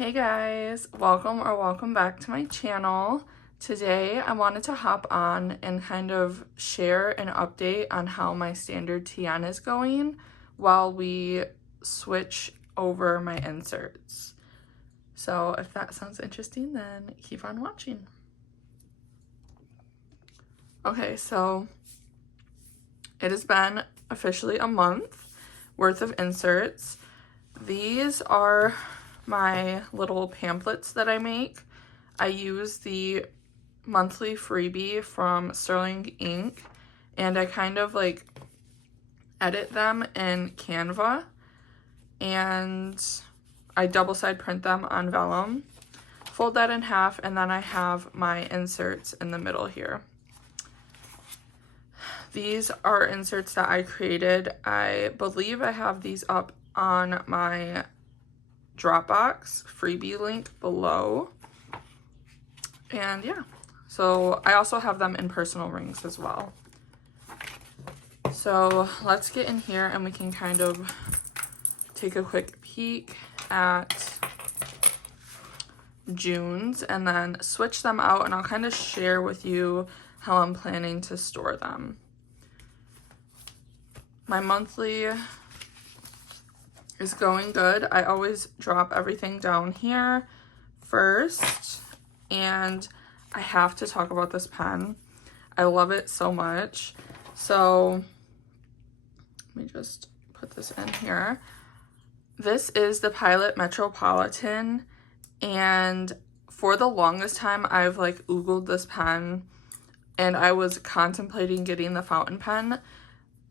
Hey guys, welcome back to my channel. Today I wanted to hop on and kind of share an update on how my standard TN is going while we switch over my inserts. So if that sounds interesting, then keep on watching. Okay, so it has been officially a month worth of inserts. These are my little pamphlets that I make. I use the monthly freebie from Sterling Ink, and I kind of like edit them in Canva, and I double side print them on vellum, fold that in half, and then I have my inserts in the middle here. These are inserts that I created. I believe I have these up on my Dropbox freebie link below. And yeah, so I also have them in personal rings as well. So let's get in here and we can kind of take a quick peek at June's and then switch them out, and I'll kind of share with you how I'm planning to store them. My monthly is going good. I always drop everything down here first, and I have to talk about this pen. I love it so much. So let me just put this in here. This is the Pilot Metropolitan, and for the longest time I've like oogled this pen and I was contemplating getting the fountain pen.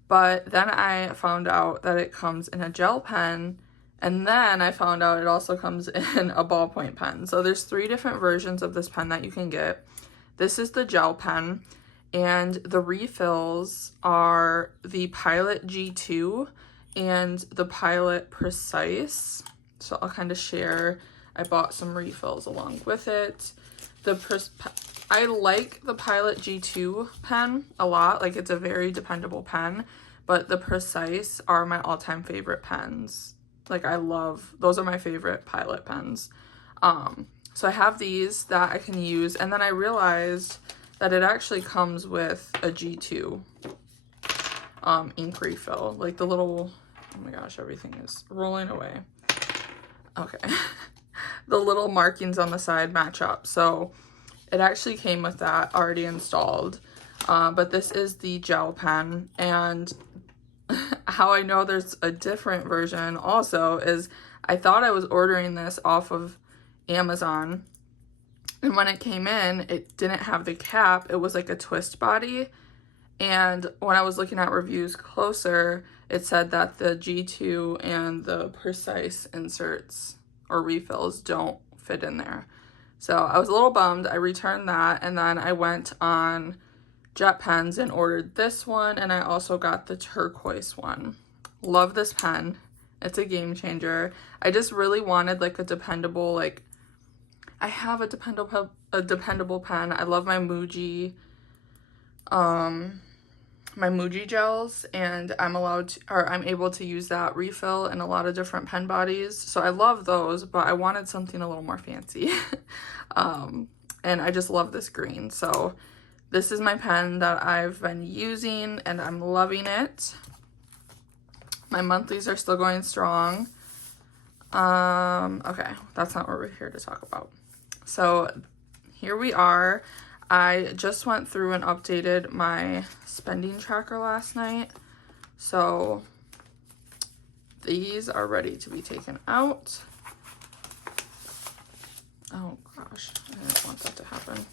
But then I found out that it comes in a gel pen, and then I found out it also comes in a ballpoint pen. So there's 3 different versions of this pen that you can get. This is the gel pen, and the refills are the Pilot G2 and the Pilot Precise. So I'll kind of share. I bought some refills along with it. I like the Pilot G2 pen a lot. Like, it's a very dependable pen, but the Precise are my all-time favorite pens. Like, those are my favorite Pilot pens. So I have these that I can use, and then I realized that it actually comes with a G2 ink refill. Like the little, oh my gosh, everything is rolling away. Okay. The little markings on the side match up. So it actually came with that already installed. But this is the gel pen, and how I know there's a different version also is I thought I was ordering this off of Amazon, and when it came in, it didn't have the cap. It was like a twist body, and when I was looking at reviews closer, it said that the G2 and the Precise inserts or refills don't fit in there. So I was a little bummed. I returned that, and then I went on Jet Pens and ordered this one, and I also got the turquoise one. Love this pen. It's a game changer. I just really wanted like a dependable, like, I have a dependable pen. I love my Muji gels, and I'm able to use that refill in a lot of different pen bodies. So I love those, but I wanted something a little more fancy. And I just love this green. So this is my pen that I've been using, and I'm loving it. My monthlies are still going strong. Okay, that's not what we're here to talk about. So here we are. I just went through and updated my spending tracker last night. So these are ready to be taken out. Oh gosh, I didn't want that to happen.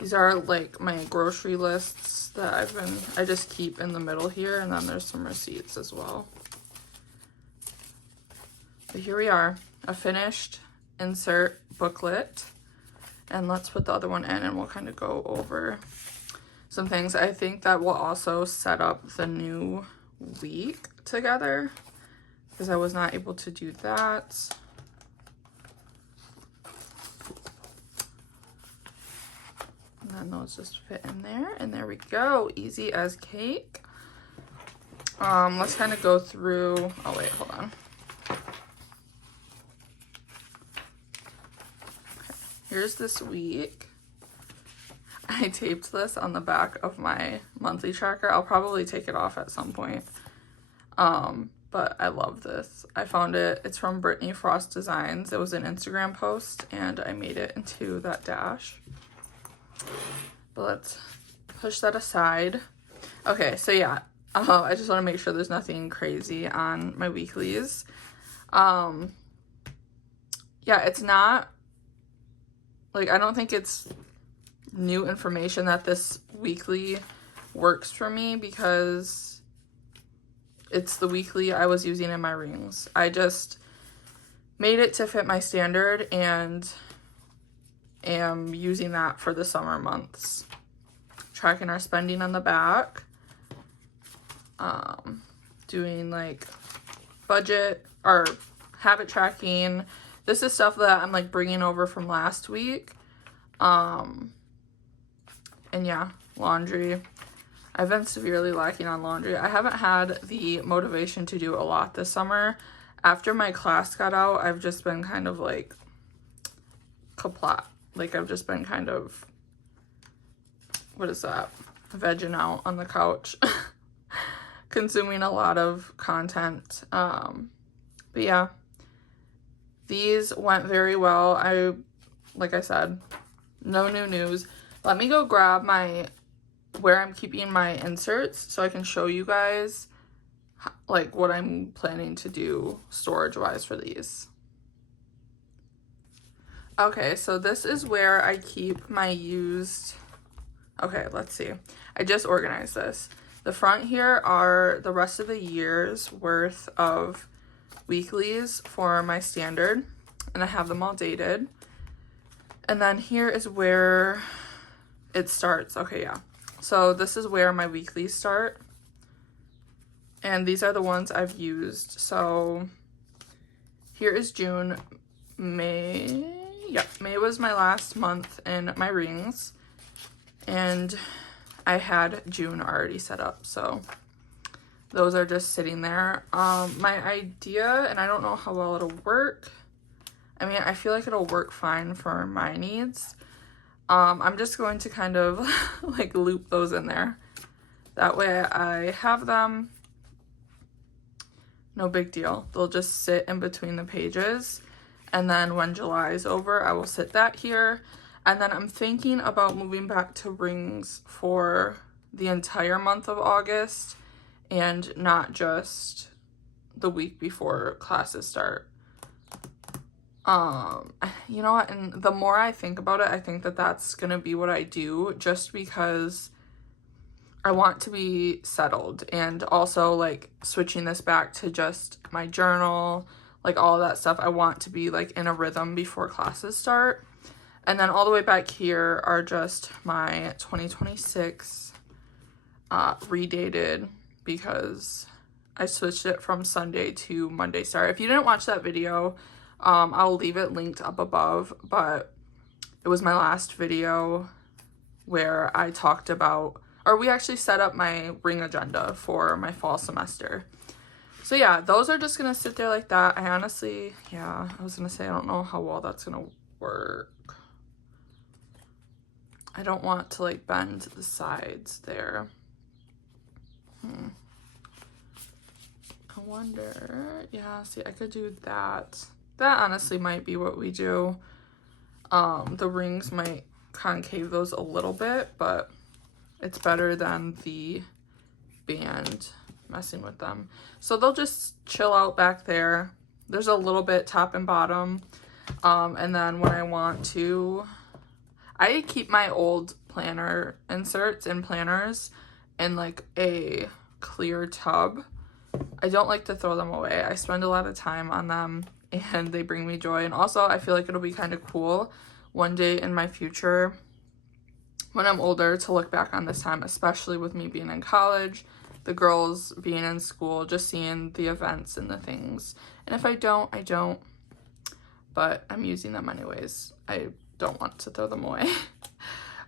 These are like my grocery lists that I just keep in the middle here, and then there's some receipts as well. But here we are, a finished insert booklet. And let's put the other one in, and we'll kind of go over some things. I think that will also set up the new week together, because I was not able to do that. And then those just fit in there, and there we go. Easy as cake. Let's kind of go through, oh wait, hold on. here's this week. I taped this on the back of my monthly tracker. I'll probably take it off at some point. But I love this. I found it. It's from Brittany Frost Designs. It was an Instagram post, and I made it into that dash. But let's push that aside. Okay, so yeah. I just want to make sure there's nothing crazy on my weeklies. Yeah, it's not, like, I don't think it's new information that this weekly works for me because it's the weekly I was using in my rings. I just made it to fit my standard and am using that for the summer months. Tracking our spending on the back. Doing like budget or habit tracking. This is stuff that I'm like bringing over from last week. And yeah, laundry. I've been severely lacking on laundry. I haven't had the motivation to do a lot this summer. After my class got out, I've just been kind of like kaplat. Like I've just been kind of, what is that? Vegging out on the couch. Consuming a lot of content. But yeah, these went very well. Like I said, no new news. Let me go grab where I'm keeping my inserts so I can show you guys like what I'm planning to do storage wise for these. Okay, so this is where I keep my used, okay, let's see. I just organized this. The front here are the rest of the year's worth of weeklies for my standard, and I have them all dated. And then here is where it starts. Okay, yeah. So this is where my weeklies start. And these are the ones I've used. So here is June. May, yeah, May was my last month in my rings. And I had June already set up, so those are just sitting there. My idea, and I don't know how well it'll work. I mean, I feel like it'll work fine for my needs. I'm just going to kind of like loop those in there. That way I have them. No big deal. They'll just sit in between the pages. And then when July is over, I will sit that here. And then I'm thinking about moving back to rings for the entire month of August and not just the week before classes start. You know what? And the more I think about it, I think that that's going to be what I do just because I want to be settled, and also like switching this back to just my journal, like all of that stuff. I want to be like in a rhythm before classes start. And then all the way back here are just my 2026 redated because I switched it from Sunday to Monday start. If you didn't watch that video, I'll leave it linked up above, but it was my last video where I talked about, or we actually set up my ring agenda for my fall semester. So yeah, those are just gonna sit there like that. I honestly, yeah, I was gonna say, I don't know how well that's gonna work. I don't want to like bend the sides there. I wonder, yeah, see, I could do that. That honestly might be what we do. The rings might concave those a little bit, but it's better than the band messing with them. So they'll just chill out back there. There's a little bit top and bottom. And then when I want to, I keep my old planner inserts and planners in like a clear tub. I don't like to throw them away. I spend a lot of time on them and they bring me joy. And also I feel like it'll be kind of cool one day in my future when I'm older to look back on this time, especially with me being in college, the girls being in school, just seeing the events and the things. And if I don't, I don't. But I'm using them anyways. I don't want to throw them away.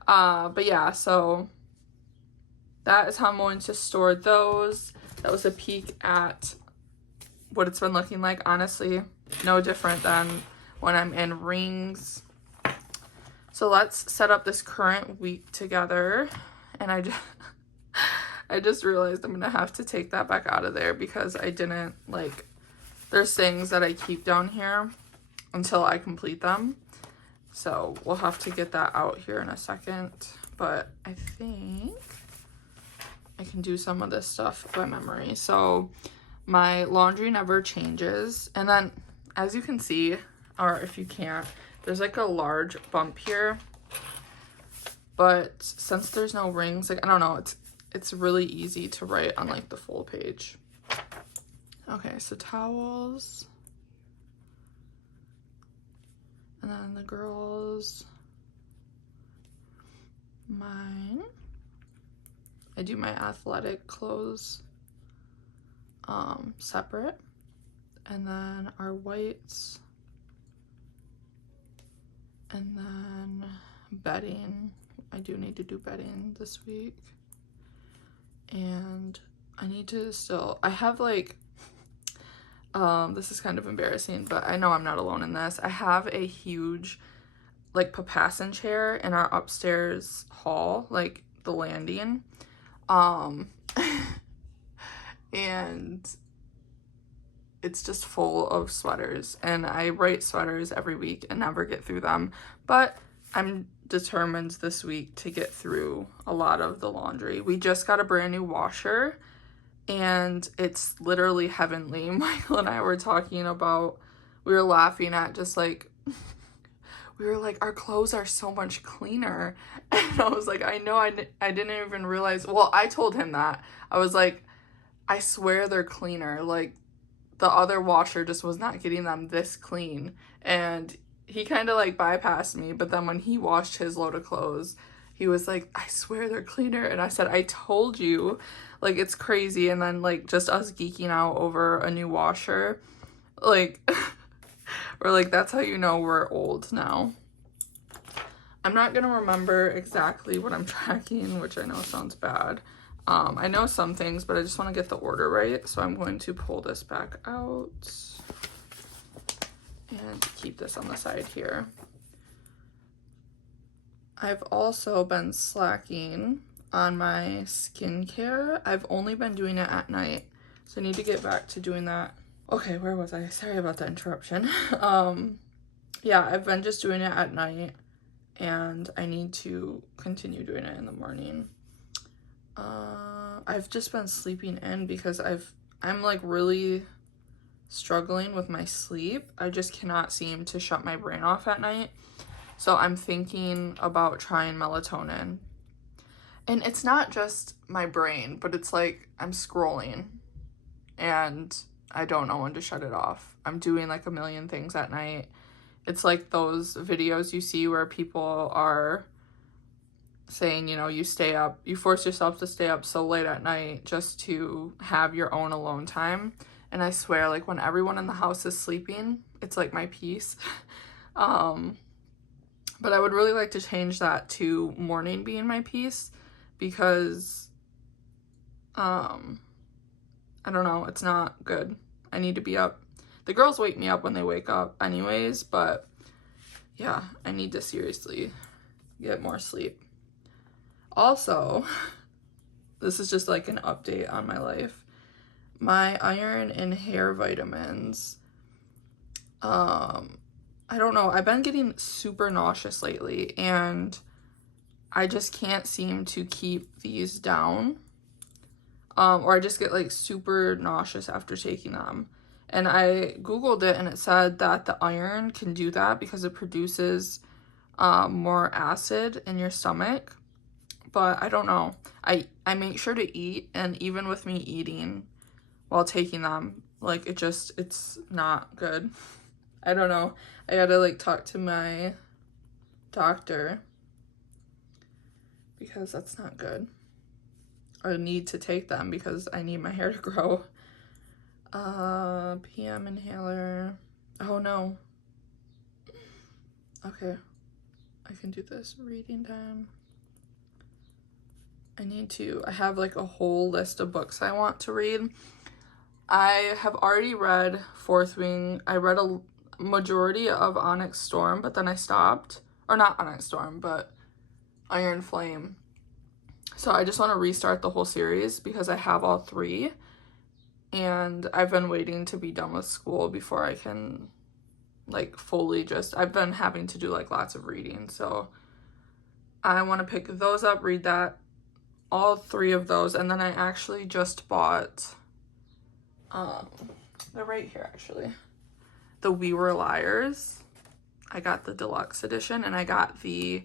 But yeah, so that is how I'm going to store those. That was a peek at what it's been looking like. Honestly, no different than when I'm in rings. So let's set up this current week together. And I just realized I'm gonna have to take that back out of there because I didn't, like, there's things that I keep down here until I complete them. So we'll have to get that out here in a second. But I think I can do some of this stuff by memory. So my laundry never changes. And then, as you can see, or if you can't, there's like a large bump here. But since there's no rings, like, I don't know, it's really easy to write on like the full page. Okay, so towels. And then the girls. Mine. I do my athletic clothes separate. And then our whites. And then bedding. I do need to do bedding this week. And I need to still, I have like, this is kind of embarrassing, but I know I'm not alone in this. I have a huge like Papasan chair in our upstairs hall, like the landing. And it's just full of sweaters, and I write sweaters every week and never get through them, but I'm determined this week to get through a lot of the laundry. We just got a brand new washer and it's literally heavenly. Michael and I were talking about, we were laughing at just like, we were like, our clothes are so much cleaner. And I was like, I know, I didn't even realize. Well, I told him that. I was like, I swear they're cleaner. Like, the other washer just was not getting them this clean. And he kind of like bypassed me. But then when he washed his load of clothes, he was like, I swear they're cleaner. And I said, I told you. Like, it's crazy. And then like just us geeking out over a new washer. Like... Or like, that's how you know we're old now. I'm not gonna remember exactly what I'm tracking, which I know sounds bad. I know some things, but I just want to get the order right. So I'm going to pull this back out and keep this on the side here. I've also been slacking on my skincare. I've only been doing it at night, so I need to get back to doing that. Okay, where was I? Sorry about the interruption. Yeah, I've been just doing it at night, and I need to continue doing it in the morning. I've just been sleeping in because I'm like really struggling with my sleep. I just cannot seem to shut my brain off at night. So I'm thinking about trying melatonin. And it's not just my brain, but it's like I'm scrolling and I don't know when to shut it off. I'm doing like a million things at night. It's like those videos you see where people are saying, you know, you stay up, you force yourself to stay up so late at night just to have your own alone time. And I swear, like, when everyone in the house is sleeping, it's like my peace. But I would really like to change that to morning being my peace because, I don't know, it's not good. I need to be up. The girls wake me up when they wake up anyways, but yeah, I need to seriously get more sleep. Also, this is just like an update on my life. My iron and hair vitamins, I don't know, I've been getting super nauseous lately and I just can't seem to keep these down. Or I just get like super nauseous after taking them. And I Googled it and it said that the iron can do that because it produces more acid in your stomach. But I don't know. I make sure to eat, and even with me eating while taking them, like it's not good. I don't know. I gotta like talk to my doctor because that's not good. I need to take them because I need my hair to grow. PM inhaler. Oh no. Okay. I can do this. Reading time. I have like a whole list of books I want to read. I have already read Fourth Wing. I read a majority of Onyx Storm, but then I stopped. or not Onyx Storm, but Iron Flame. So I just want to restart the whole series because I have all 3, and I've been waiting to be done with school before I can like fully I've been having to do like lots of reading, so I want to pick those up, read that, all 3 of those, and then I actually just bought, they're right here actually, the We Were Liars. I got the deluxe edition, and I got the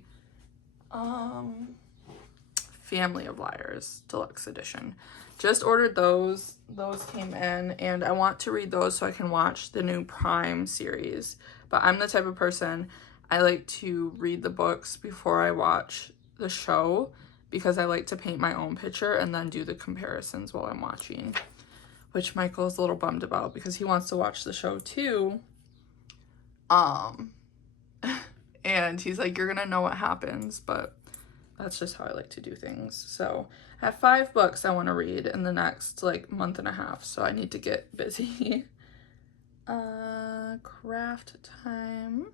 Family of Liars deluxe edition. Just ordered those. Those came in, and I want to read those so I can watch the new Prime series. But I'm the type of person, I like to read the books before I watch the show because I like to paint my own picture and then do the comparisons while I'm watching, which Michael's a little bummed about because he wants to watch the show too. And he's like, you're gonna know what happens, but that's just how I like to do things. So I have 5 books I want to read in the next like month and a half, so I need to get busy. Craft time.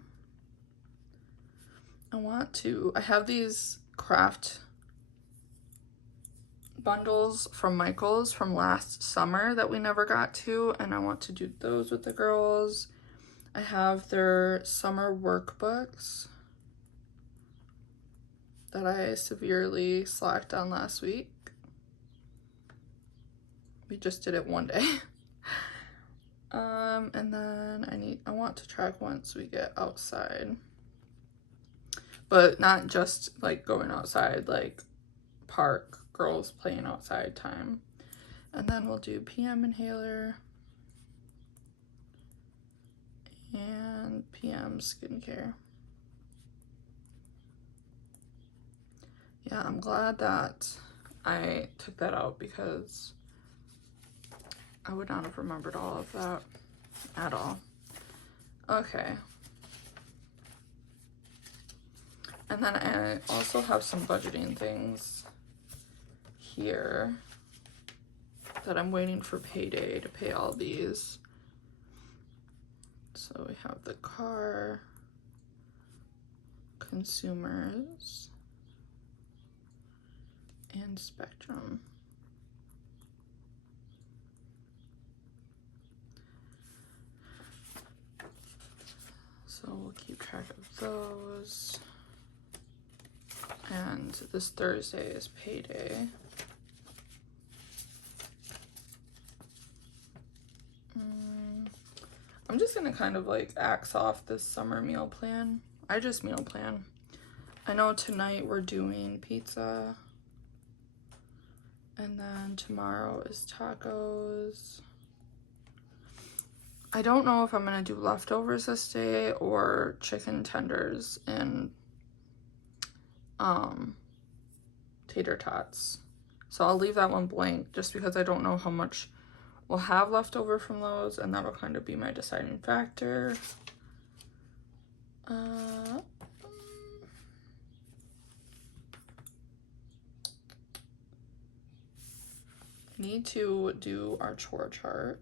I have these craft bundles from Michael's from last summer that we never got to, and I want to do those with the girls. I have their summer workbooks that I severely slacked on last week. We just did it one day. And then I want to track once we get outside. But not just like going outside, like park, girls playing outside time. And then we'll do PM inhaler and PM skincare. Yeah, I'm glad that I took that out because I would not have remembered all of that at all. Okay. And then I also have some budgeting things here that I'm waiting for payday to pay all these. So we have the car, consumers, and Spectrum. So we'll keep track of those. And this Thursday is payday. I'm just gonna kind of like axe off this summer meal plan. I just meal plan. I know tonight we're doing pizza. And then tomorrow is tacos. I don't know if I'm gonna do leftovers this day or chicken tenders and tater tots. So I'll leave that one blank just because I don't know how much we'll have left over from those, and that'll kind of be my deciding factor. Need to do our chore chart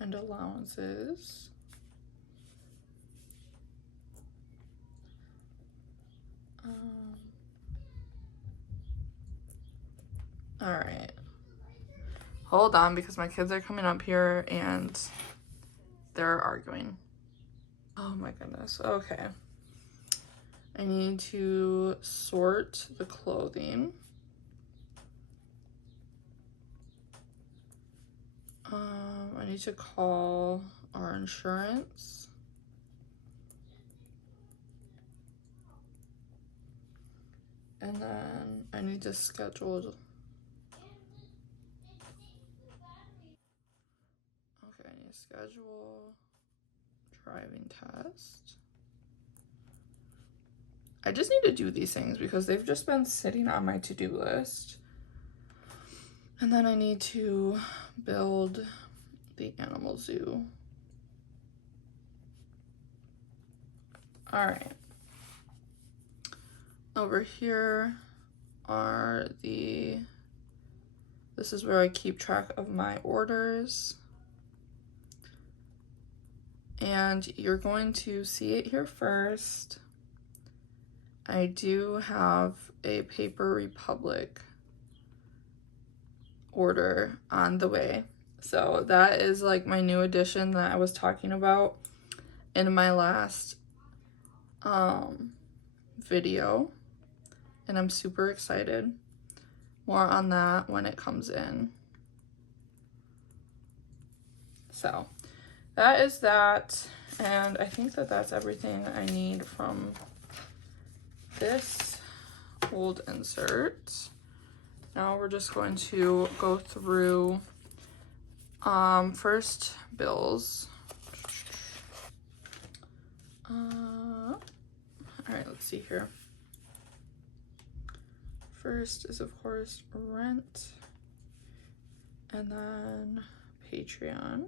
and allowances. All right. Hold on, because my kids are coming up here and they're arguing. Oh my goodness. Okay. I need to sort the clothing. I need to call our insurance. And then I need to schedule. Okay, I need to schedule driving test. I just need to do these things because they've just been sitting on my to-do list. And then I need to build the animal zoo. All right. Over here are this is where I keep track of my orders. and you're going to see it here first. I do have a Paper Republic order on the way. So that is like my new addition that I was talking about in my last video, and I'm super excited. More on that when it comes in. So that is that, and I think that that's everything I need from this old insert. Now we're just going to go through first bills. All right, let's see here. First is of course rent, and then Patreon.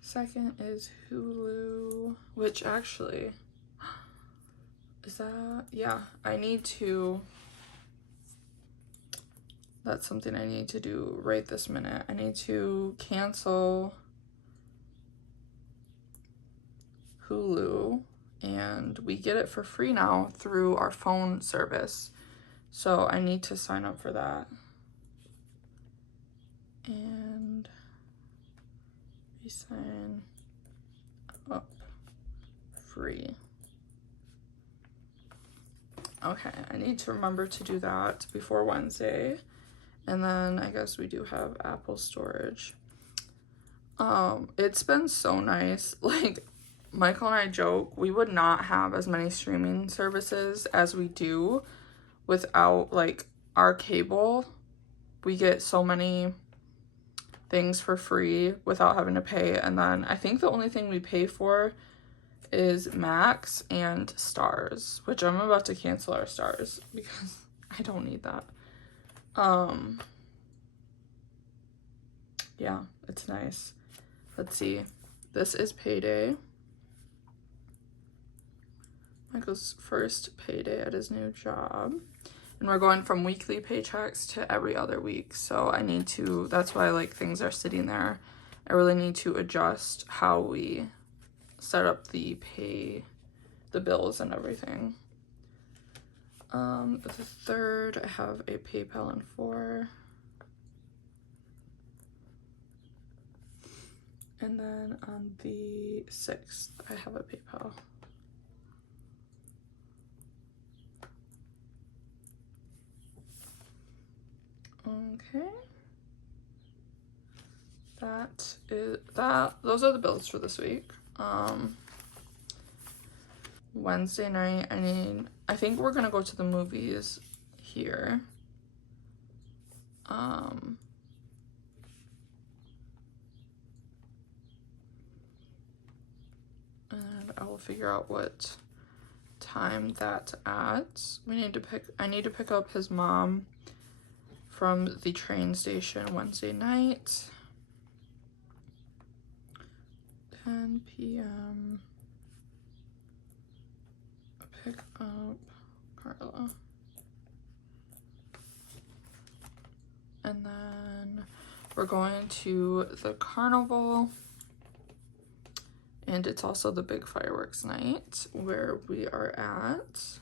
Second is Hulu, which actually, is that, yeah, that's something I need to do right this minute. I need to cancel Hulu, and we get it for free now through our phone service. So I need to sign up for that. And we sign up free. Okay, I need to remember to do that before Wednesday. And then I guess we do have Apple storage. It's been so nice. Like, Michael and I joke, we would not have as many streaming services as we do without, like, our cable. We get so many things for free without having to pay. And then I think the only thing we pay for is Max and Stars, which I'm about to cancel our Stars because I don't need that. Yeah, it's nice. Let's see. This is payday. Michael's first payday at his new job. And we're going from weekly paychecks to every other week. So I need to, that's why like things are sitting there. I really need to adjust how we set up the bills and everything. The third, I have a PayPal in 4. And then on the 6th, I have a PayPal. Okay. Those are the bills for this week. Wednesday night, I think we're gonna go to the movies here. And I will figure out what time that's at. I need to pick up his mom from the train station Wednesday night. 10 p.m. Pick up Carla. And then we're going to the carnival. And it's also the big fireworks night where we are at.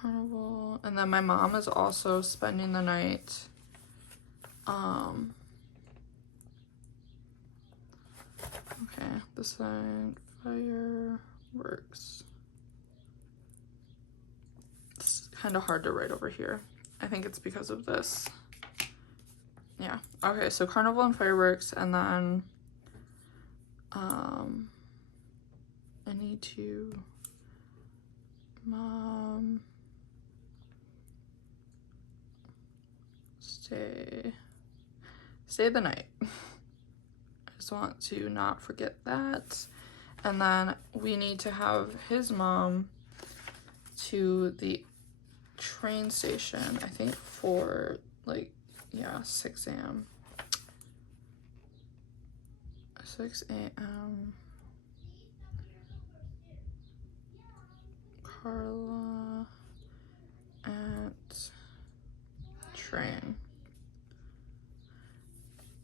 Carnival. And then my mom is also spending the night okay, the side fireworks. It's kind of hard to write over here. I think it's because of this. Yeah. Okay, so carnival and fireworks, and then I need to Mom stay the night. I just want to not forget that. And then we need to have his mom to the train station, I think for like, yeah, 6 a.m. 6 a.m. Carla at Train.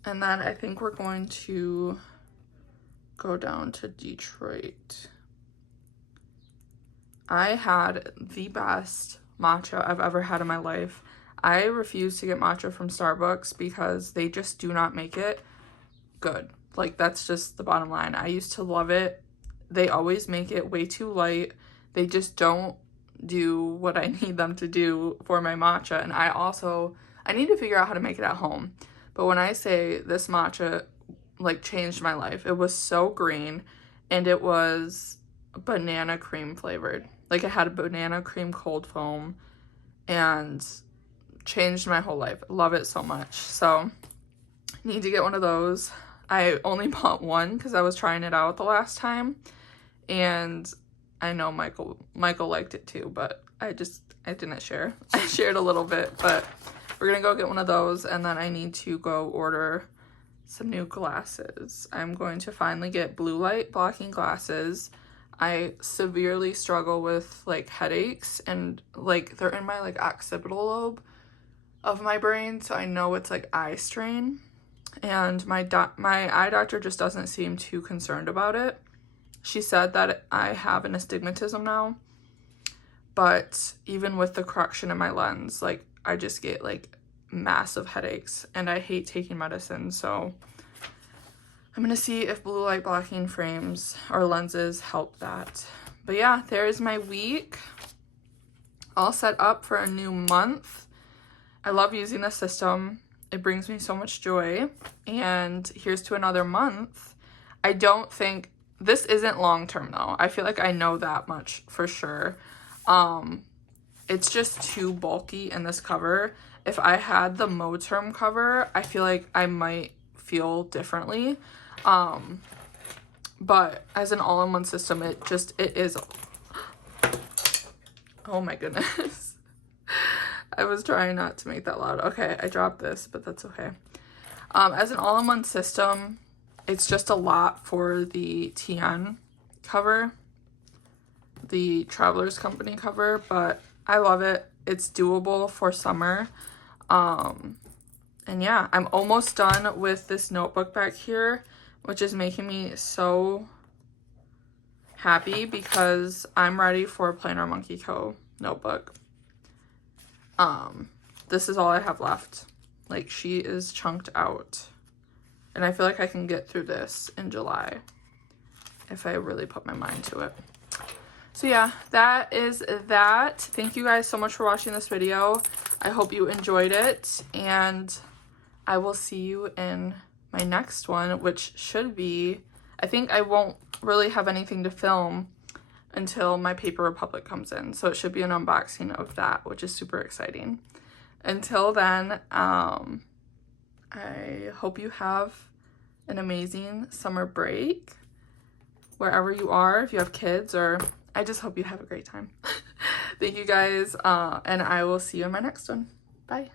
And then I think we're going to go down to Detroit. I had the best matcha I've ever had in my life. I refuse to get matcha from Starbucks because they just do not make it good. Like, that's just the bottom line. I used to love it. They always make it way too light. They just don't do what I need them to do for my matcha. And I need to figure out how to make it at home. But when I say this matcha, like, changed my life, it was so green, and it was banana cream flavored. Like, it had a banana cream cold foam, and changed my whole life. Love it so much. So, need to get one of those. I only bought one because I was trying it out the last time, and I know Michael liked it too, but I didn't share. I shared a little bit, but we're gonna go get one of those, and then I need to go order some new glasses. I'm going to finally get blue light blocking glasses. I severely struggle with, like, headaches, and, like, they're in my, like, occipital lobe of my brain, so I know it's, like, eye strain, and my eye doctor just doesn't seem too concerned about it. She said that I have an astigmatism now, but even with the correction in my lens, like, I just get, like, massive headaches, and I hate taking medicine, so I'm gonna see if blue light blocking frames or lenses help that. But yeah, there's my week, all set up for a new month. I love using this system. It brings me so much joy, and here's to another month. I don't think, this isn't long-term though. I feel like I know that much for sure. It's just too bulky in this cover. If I had the Moterm cover, I feel like I might feel differently. But as an all-in-one system, it is. Oh my goodness. I was trying not to make that loud. Okay, I dropped this, but that's okay. As an all-in-one system, it's just a lot for the TN cover, the Travelers Company cover, but I love it. It's doable for summer. And yeah, I'm almost done with this notebook back here, which is making me so happy because I'm ready for a Planner Monkey Co. notebook. This is all I have left. Like, she is chunked out. And I feel like I can get through this in July if I really put my mind to it. So yeah, that is that. Thank you guys so much for watching this video. I hope you enjoyed it, and I will see you in my next one, which should be, I think I won't really have anything to film until my Paper Republic comes in. So it should be an unboxing of that, which is super exciting. Until then, I hope you have an amazing summer break wherever you are, if you have kids, or I just hope you have a great time. Thank you guys, and I will see you in my next one. Bye.